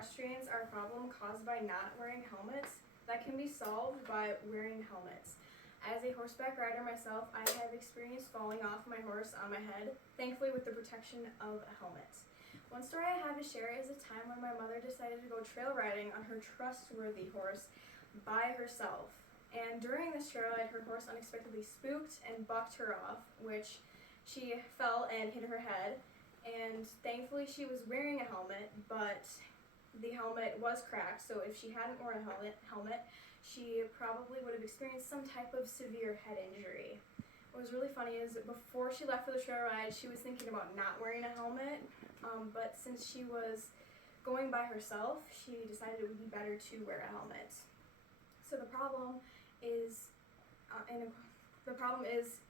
equestrians are a problem caused by not wearing helmets that can be solved by wearing helmets. As a horseback rider myself, I have experienced falling off my horse on my head, thankfully with the protection of a helmet. One story I have to share is a time when my mother decided to go trail riding on her trustworthy horse by herself. And during this trail ride, her horse unexpectedly spooked and bucked her off, which she fell and hit her head. And thankfully she was wearing a helmet, but the helmet was cracked, so if she hadn't worn a helmet, she probably would have experienced some type of severe head injury. What was really funny is before she left for the trail ride, she was thinking about not wearing a helmet, but since she was going by herself, she decided it would be better to wear a helmet. So the problem is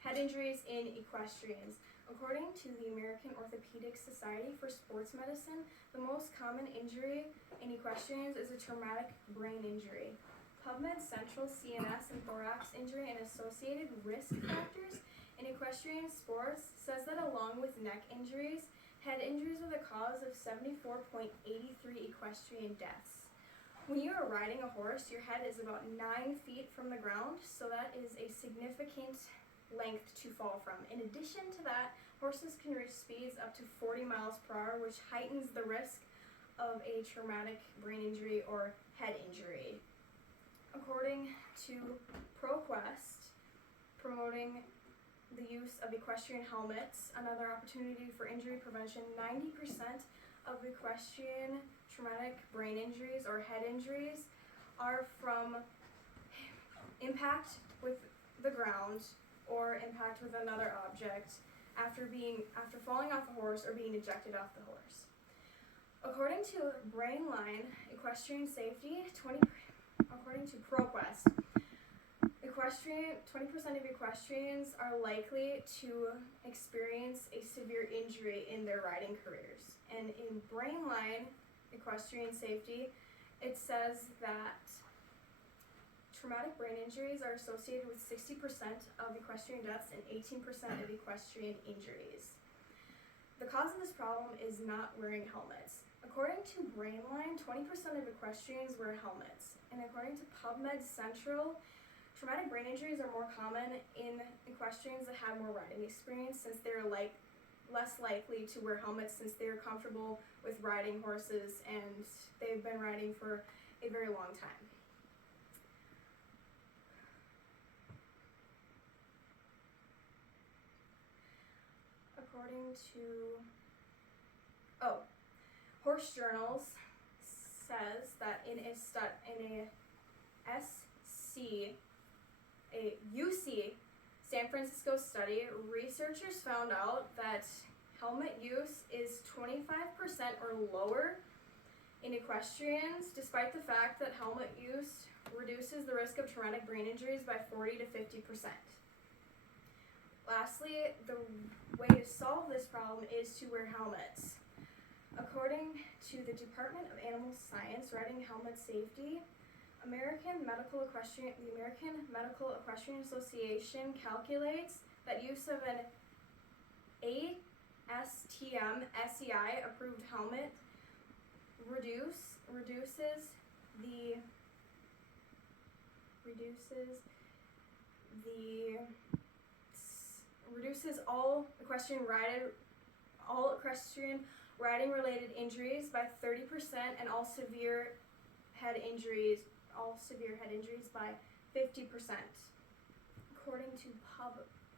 head injuries in equestrians. According to the American Orthopedic Society for Sports Medicine, the most common injury in equestrians is a traumatic brain injury. PubMed Central CNS and thorax injury and associated risk factors in equestrian sports says that along with neck injuries, head injuries are the cause of 74.83 equestrian deaths. When you are riding a horse, your head is about 9 feet from the ground, so that is a significant length to fall from. In addition to that, horses can reach speeds up to 40 miles per hour, which heightens the risk of a traumatic brain injury or head injury. According to ProQuest, promoting the use of equestrian helmets, another opportunity for injury prevention, 90% of equestrian traumatic brain injuries or head injuries are from impact with the ground or impact with another object after falling off a horse or being ejected off the horse. According to Brainline Equestrian Safety, according to ProQuest, 20% of equestrians are likely to experience a severe injury in their riding careers. And in Brainline Equestrian Safety, it says that traumatic brain injuries are associated with 60% of equestrian deaths and 18% of equestrian injuries. The cause of this problem is not wearing helmets. According to Brainline, 20% of equestrians wear helmets. And according to PubMed Central, traumatic brain injuries are more common in equestrians that have more riding experience, since they're less likely to wear helmets since they're comfortable with riding horses and they've been riding for a very long time. According to Horse Journals says that in a UC San Francisco study, researchers found out that helmet use is 25% or lower in equestrians, despite the fact that helmet use reduces the risk of traumatic brain injuries by 40 to 50%. Lastly, the way to solve this problem is to wear helmets. According to the Department of Animal Science, riding helmet safety, the American Medical Equestrian Association calculates that use of an ASTM SEI approved helmet reduces all equestrian riding related injuries by 30% and all severe head injuries by 50%. According to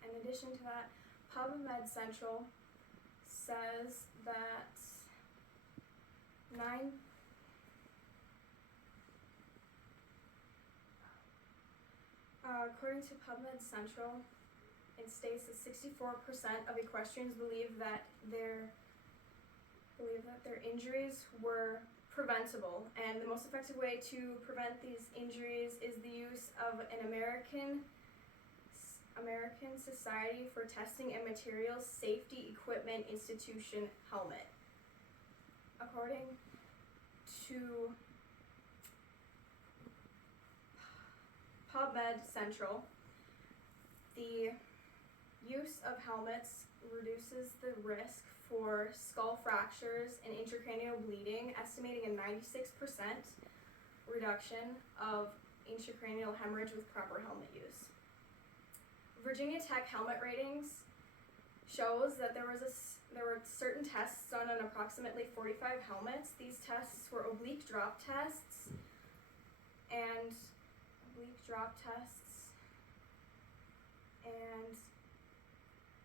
in addition to that, PubMed Central says that according to PubMed Central, it states that 64% of equestrians believe that their injuries were preventable, and the most effective way to prevent these injuries is the use of an American Society for Testing and Materials Safety Equipment Institution helmet. According to PubMed Central, the use of helmets reduces the risk for skull fractures and intracranial bleeding, estimating a 96% reduction of intracranial hemorrhage with proper helmet use. Virginia Tech helmet ratings shows that there were certain tests done on approximately 45 helmets. These tests were oblique drop tests and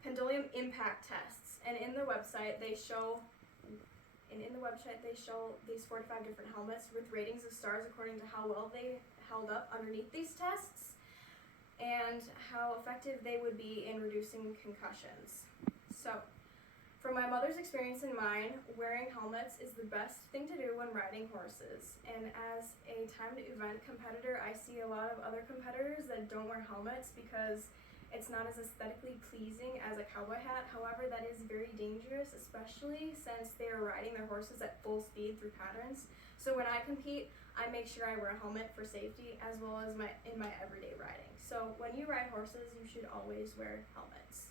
pendulum impact tests. And in the website they show these 45 different helmets with ratings of stars according to how well they held up underneath these tests and how effective they would be in reducing concussions. So, from my mother's experience and mine, wearing helmets is the best thing to do when riding horses. And as a timed event competitor, I see a lot of other competitors that don't wear helmets because it's not as aesthetically pleasing as a cowboy hat. However, that is very dangerous, especially since they are riding their horses at full speed through patterns. So when I compete, I make sure I wear a helmet for safety as well as in my everyday riding. So when you ride horses, you should always wear helmets.